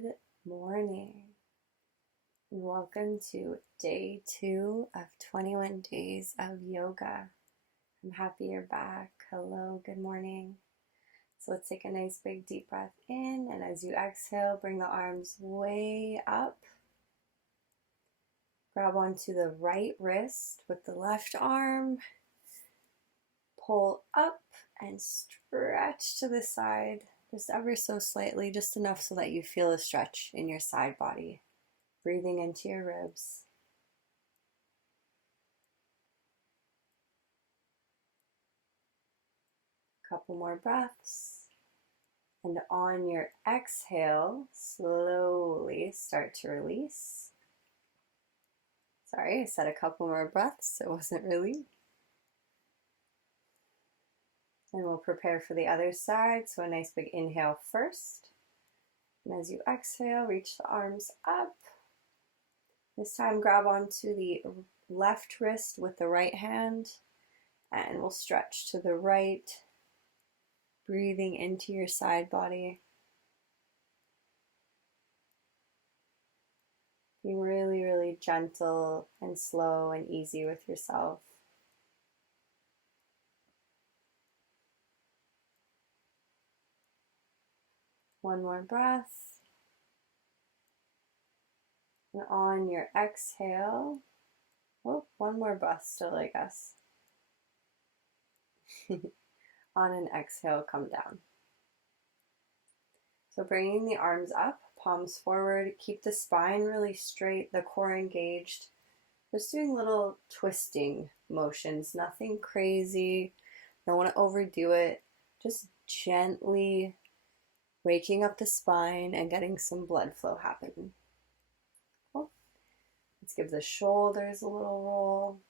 Good morning, and welcome to day 2 of 21 days of yoga. I'm happy you're back. Hello, good morning. So let's take a nice big deep breath in, and as you exhale, bring the arms way up. Grab onto the right wrist with the left arm. Pull up and stretch to the side, just ever so slightly, just enough so that you feel a stretch in your side body. Breathing into your ribs. Couple more breaths. And on your exhale, slowly start to release. Sorry, I said a couple more breaths. It wasn't really. And we'll prepare for the other side. So a nice big inhale first. And as you exhale, reach the arms up. This time grab onto the left wrist with the right hand. And we'll stretch to the right. Breathing into your side body. Being really, really gentle and slow and easy with yourself. One more breath. And on your exhale, one more breath still, I guess. On an exhale, come down. So bringing the arms up, palms forward, keep the spine really straight, the core engaged. Just doing little twisting motions, nothing crazy. Don't want to overdo it. Just gently waking up the spine and getting some blood flow happening. Cool. Let's give the shoulders a little roll.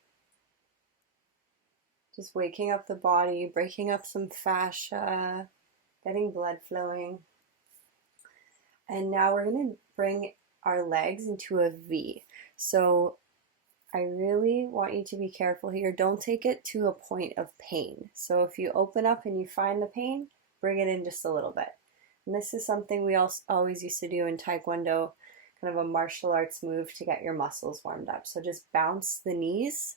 Just waking up the body, breaking up some fascia, getting blood flowing. And now we're going to bring our legs into a V. So I really want you to be careful here. Don't take it to a point of pain. So if you open up and you find the pain, bring it in just a little bit. And this is something we always used to do in Taekwondo, kind of a martial arts move to get your muscles warmed up. So just bounce the knees,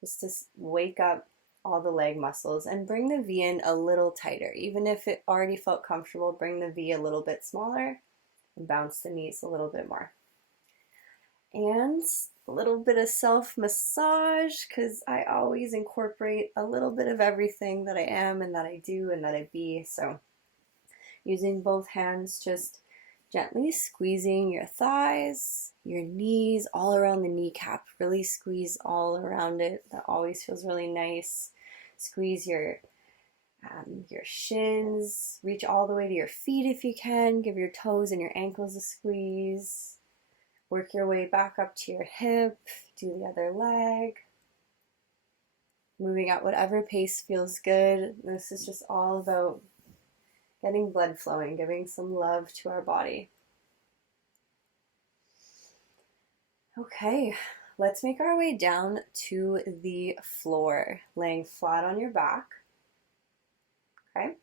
just to wake up all the leg muscles and bring the V in a little tighter. Even if it already felt comfortable, bring the V a little bit smaller and bounce the knees a little bit more. And a little bit of self-massage, because I always incorporate a little bit of everything that I am and that I do and that I be. So using both hands, just gently squeezing your thighs, your knees, all around the kneecap. Really squeeze all around it. That always feels really nice. Squeeze your shins. Reach all the way to your feet if you can. Give your toes and your ankles a squeeze. Work your way back up to your hip. Do the other leg. Moving at whatever pace feels good. This is just all about getting blood flowing, giving some love to our body. Okay, let's make our way down to the floor, laying flat on your back. Okay,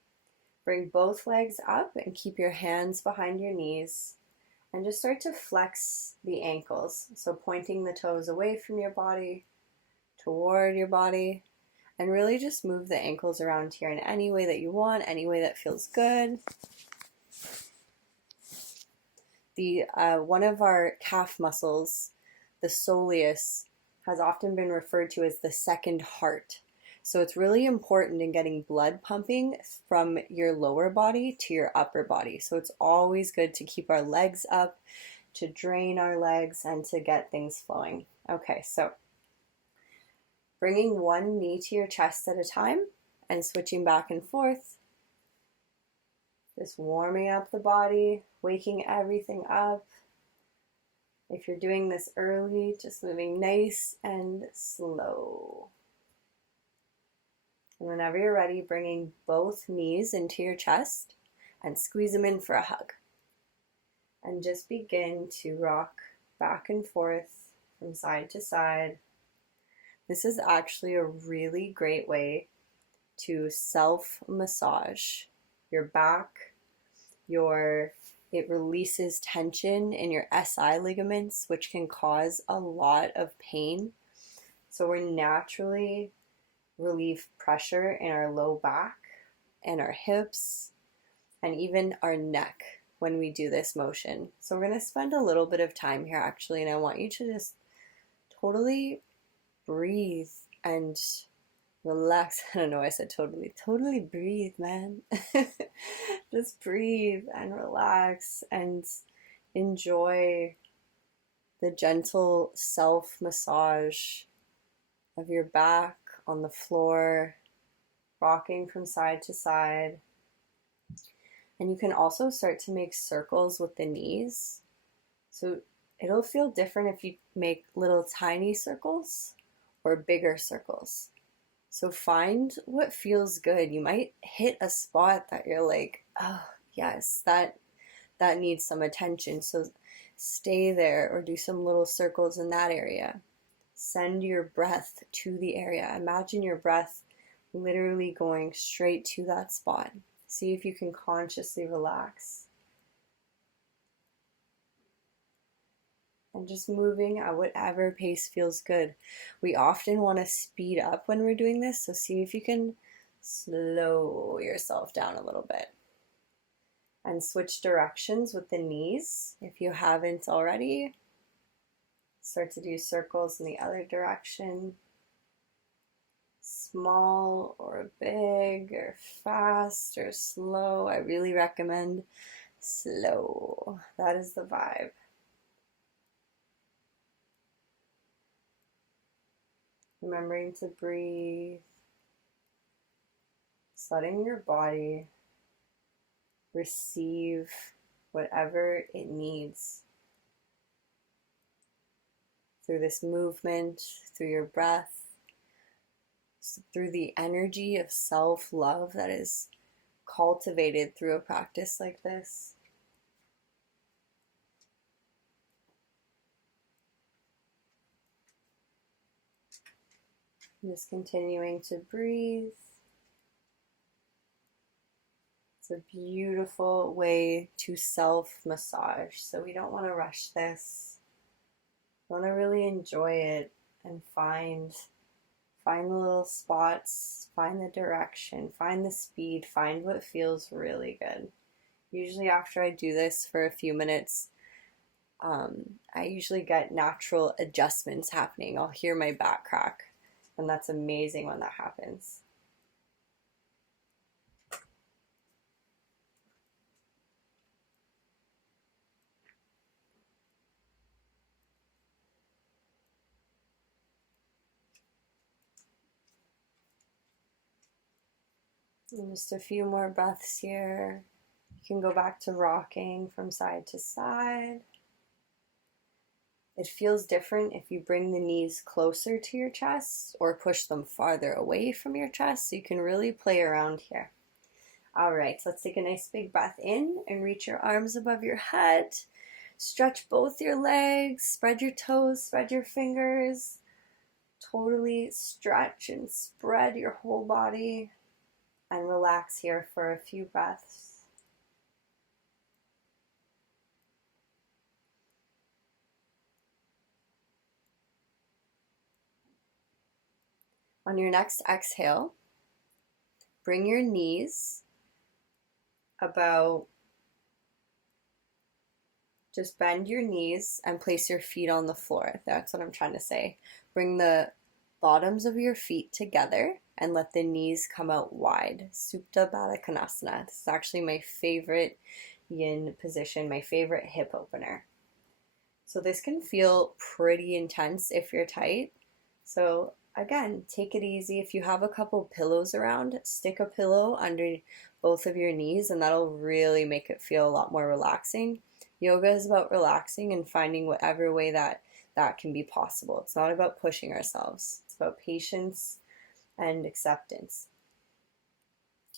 bring both legs up and keep your hands behind your knees. And just start to flex the ankles. So pointing the toes away from your body, toward your body. And really just move the ankles around here in any way that you want, any way that feels good. One of our calf muscles, the soleus, has often been referred to as the second heart. So it's really important in getting blood pumping from your lower body to your upper body. So it's always good to keep our legs up, to drain our legs, and to get things flowing. Okay, so bringing one knee to your chest at a time and switching back and forth. Just warming up the body, waking everything up. If you're doing this early, just moving nice and slow. And whenever you're ready, bringing both knees into your chest and squeeze them in for a hug. And just begin to rock back and forth from side to side. This is actually a really great way to self-massage your back, It releases tension in your SI ligaments, which can cause a lot of pain. So we're naturally relieve pressure in our low back and our hips and even our neck when we do this motion. So we're going to spend a little bit of time here actually, and I want you to just totally breathe and relax. I don't know why I said totally. Totally breathe, man. Just breathe and relax and enjoy the gentle self massage of your back on the floor, rocking from side to side. And you can also start to make circles with the knees. So it'll feel different if you make little tiny circles or bigger circles. So find what feels good. You might hit a spot that you're like, oh, yes, that needs some attention. So stay there or do some little circles in that area. Send your breath to the area. Imagine your breath literally going straight to that spot. See if you can consciously relax. And just moving at whatever pace feels good. We often want to speed up when we're doing this, so see if you can slow yourself down a little bit. And switch directions with the knees if you haven't already. Start to do circles in the other direction. Small or big or fast or slow. I really recommend slow. That is the vibe. Remembering to breathe. Just letting your body receive whatever it needs through this movement, through your breath, through the energy of self-love that is cultivated through a practice like this. Just continuing to breathe. It's a beautiful way to self-massage, so we don't want to rush this. We want to really enjoy it and find the little spots, find the direction, find the speed, find what feels really good. Usually after I do this for a few minutes, I usually get natural adjustments happening. I'll hear my back crack, and that's amazing when that happens. And just a few more breaths here. You can go back to rocking from side to side. It feels different if you bring the knees closer to your chest or push them farther away from your chest, so you can really play around here. All right, so let's take a nice big breath in and reach your arms above your head. Stretch both your legs, spread your toes, spread your fingers. Totally stretch and spread your whole body. And relax here for a few breaths. On your next exhale, bring your knees just bend your knees and place your feet on the floor. That's what I'm trying to say. Bring the bottoms of your feet together and let the knees come out wide. Supta Baddha Konasana. This is actually my favorite yin position, my favorite hip opener. So this can feel pretty intense if you're tight. So again, take it easy. If you have a couple pillows around, stick a pillow under both of your knees, and that'll really make it feel a lot more relaxing. Yoga is about relaxing and finding whatever way that can be possible. It's not about pushing ourselves. It's about patience and acceptance.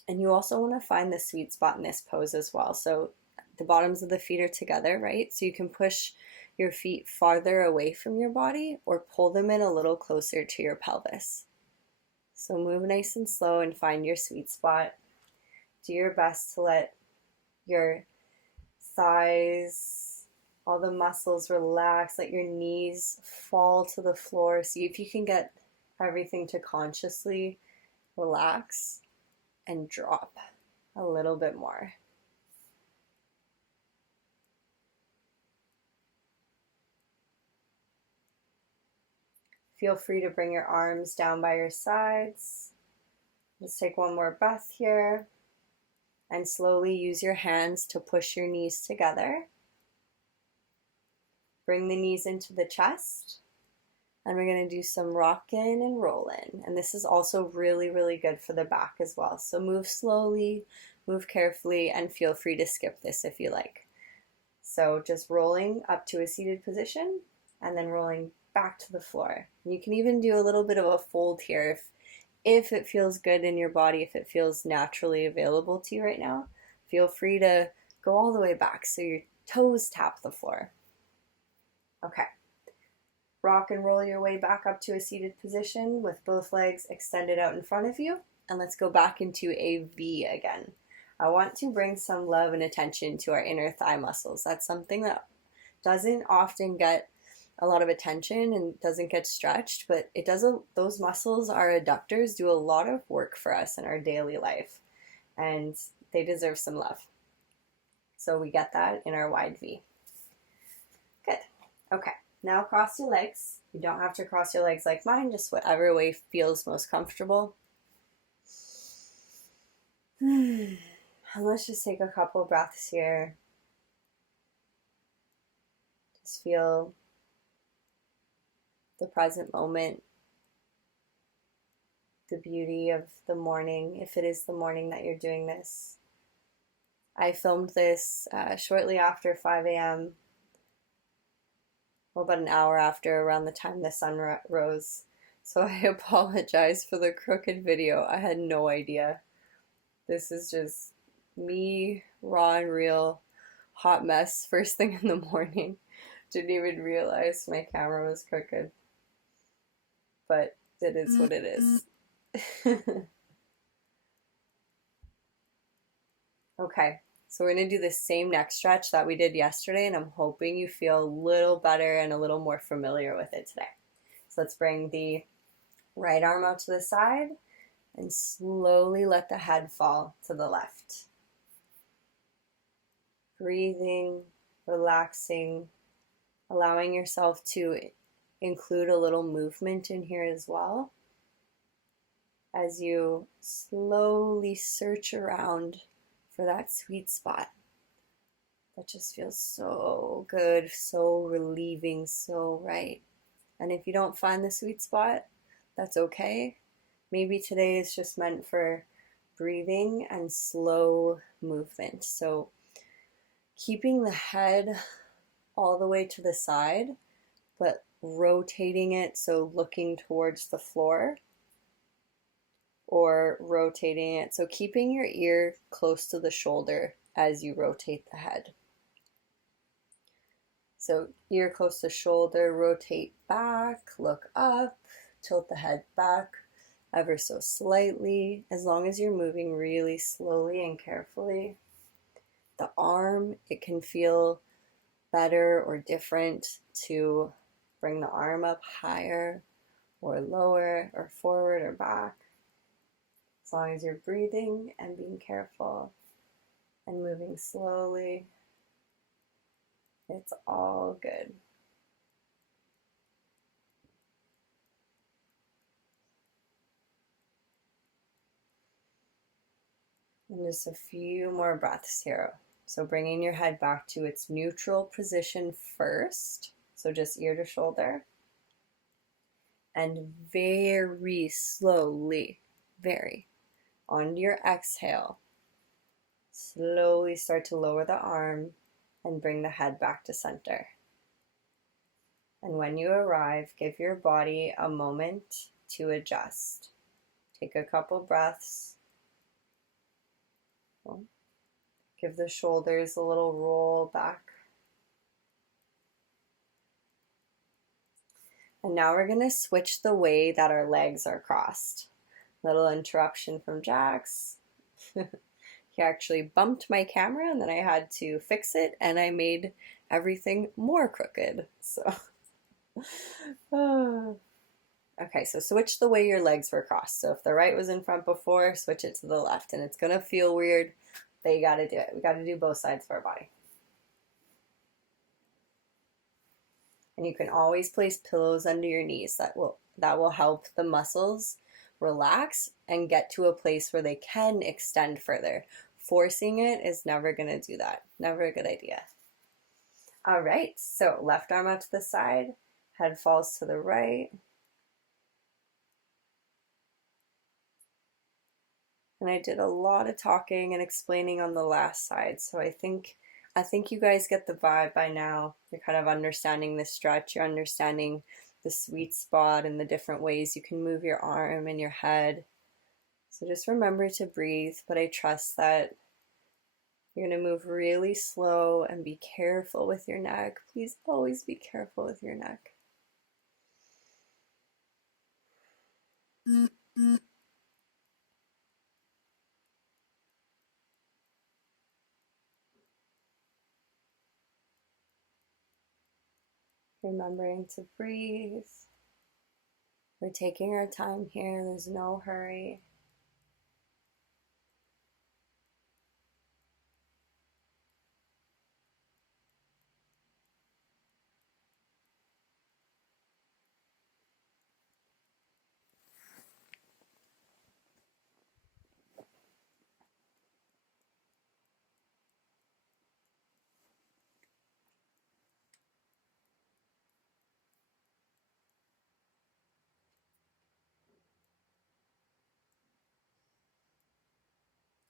And you also want to find the sweet spot in this pose as well. So the bottoms of the feet are together, right? So you can push your feet farther away from your body or pull them in a little closer to your pelvis. So move nice and slow and find your sweet spot. Do your best to let your thighs, all the muscles relax. Let your knees fall to the floor. See if you can get everything to consciously relax and drop a little bit more. Feel free to bring your arms down by your sides. Just take one more breath here. And slowly use your hands to push your knees together. Bring the knees into the chest. And we're going to do some rockin' and rollin'. And this is also really, really good for the back as well. So move slowly, move carefully, and feel free to skip this if you like. So just rolling up to a seated position and then rolling back to the floor. You can even do a little bit of a fold here if it feels good in your body, if it feels naturally available to you right now. Feel free to go all the way back so your toes tap the floor. Okay. Rock and roll your way back up to a seated position with both legs extended out in front of you. And let's go back into a V again. I want to bring some love and attention to our inner thigh muscles. That's something that doesn't often get a lot of attention and doesn't get stretched, but those muscles, our adductors, do a lot of work for us in our daily life, and they deserve some love. So we get that in our wide V. Good. Okay, now cross your legs. You don't have to cross your legs like mine, just whatever way feels most comfortable. And let's just take a couple breaths here. Just feel the present moment, the beauty of the morning, if it is the morning that you're doing this. I filmed this shortly after 5 a.m., well, about an hour after, around the time the sun rose. So I apologize for the crooked video. I had no idea. This is just me, raw and real, hot mess, first thing in the morning. Didn't even realize my camera was crooked. But it is what it is. Okay, so we're going to do the same neck stretch that we did yesterday, and I'm hoping you feel a little better and a little more familiar with it today. So let's bring the right arm out to the side and slowly let the head fall to the left. Breathing, relaxing, allowing yourself to include a little movement in here as well as you slowly search around for that sweet spot that just feels so good, so relieving, so right. And if you don't find the sweet spot, that's okay. Maybe today is just meant for breathing and slow movement. So keeping the head all the way to the side, but rotating it, so looking towards the floor, or rotating it, so keeping your ear close to the shoulder as you rotate the head. So ear close to shoulder, rotate back, look up, tilt the head back ever so slightly, as long as you're moving really slowly and carefully. The arm, it can feel better or different to bring the arm up higher or lower or forward or back. As long as you're breathing and being careful and moving slowly, it's all good. And just a few more breaths here. So bringing your head back to its neutral position first. So just ear to shoulder. And very slowly, on your exhale, slowly start to lower the arm and bring the head back to center. And when you arrive, give your body a moment to adjust. Take a couple breaths. Give the shoulders a little roll back. And now we're going to switch the way that our legs are crossed. Little interruption from Jax. He actually bumped my camera and then I had to fix it and I made everything more crooked. So, okay, so switch the way your legs were crossed. So if the right was in front before, switch it to the left. And it's going to feel weird, but you got to do it. We got to do both sides of our body. And you can always place pillows under your knees. That will help the muscles relax and get to a place where they can extend further. Forcing it is never going to do that. Never a good idea. All right, so left arm out to the side, head falls to the right. And I did a lot of talking and explaining on the last side, so I think you guys get the vibe by now. You're kind of understanding the stretch, you're understanding the sweet spot and the different ways you can move your arm and your head. So just remember to breathe, but I trust that you're going to move really slow and be careful with your neck. Please always be careful with your neck. Remembering to breathe. We're taking our time here, there's no hurry.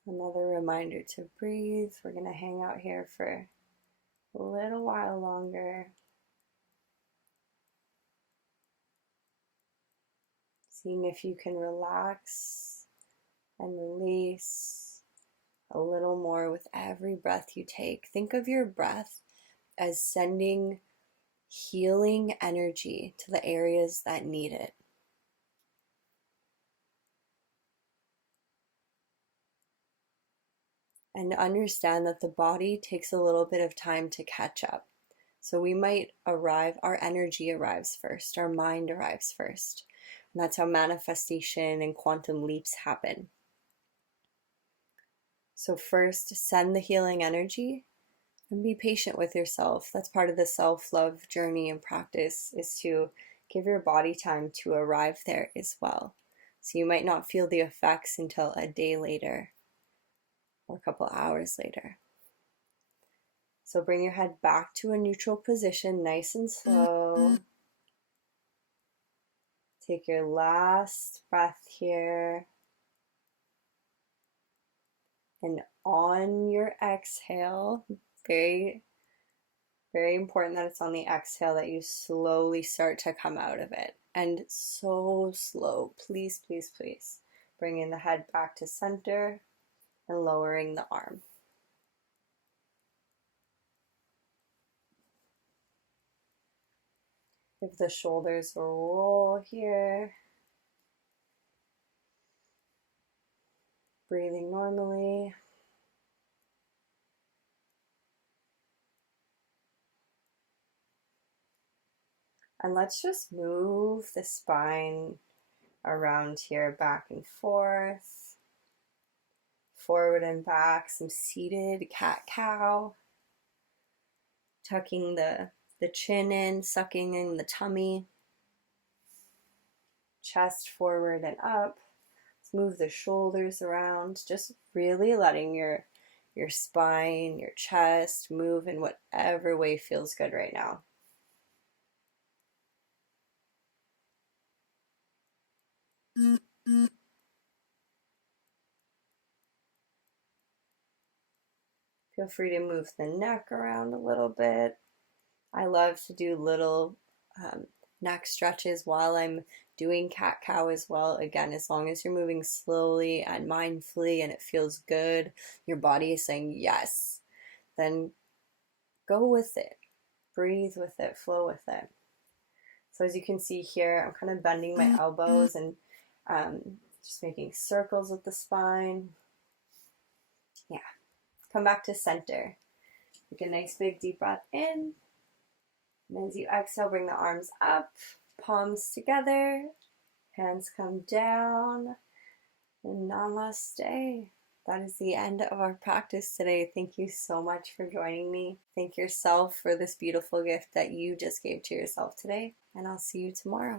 Another reminder to breathe. We're going to hang out here for a little while longer. Seeing if you can relax and release a little more with every breath you take. Think of your breath as sending healing energy to the areas that need it. And understand that the body takes a little bit of time to catch up. So we might arrive, our energy arrives first, our mind arrives first. And that's how manifestation and quantum leaps happen. So first, send the healing energy and be patient with yourself. That's part of the self-love journey and practice, is to give your body time to arrive there as well. So you might not feel the effects until a day later or a couple hours later. So bring your head back to a neutral position, nice and slow. Take your last breath here. And on your exhale, very, very important that it's on the exhale that you slowly start to come out of it. And so slow, please, please, please. Bringing the head back to center and lowering the arm. Give the shoulders a roll here. Breathing normally. And let's just move the spine around here, back and forth, forward and back, some seated cat-cow, tucking the chin in, sucking in the tummy, chest forward and up. Let's move the shoulders around, just really letting your spine, your chest move in whatever way feels good right now. Feel free to move the neck around a little bit. I love to do little neck stretches while I'm doing cat-cow as well. Again, as long as you're moving slowly and mindfully and it feels good, your body is saying yes, then go with it. Breathe with it, flow with it. So as you can see here, I'm kind of bending my elbows and just making circles with the spine. Yeah. Come back to center. Take a nice big deep breath in. And as you exhale, bring the arms up, palms together, hands come down, and namaste. That is the end of our practice today. Thank you so much for joining me. Thank yourself for this beautiful gift that you just gave to yourself today, and I'll see you tomorrow.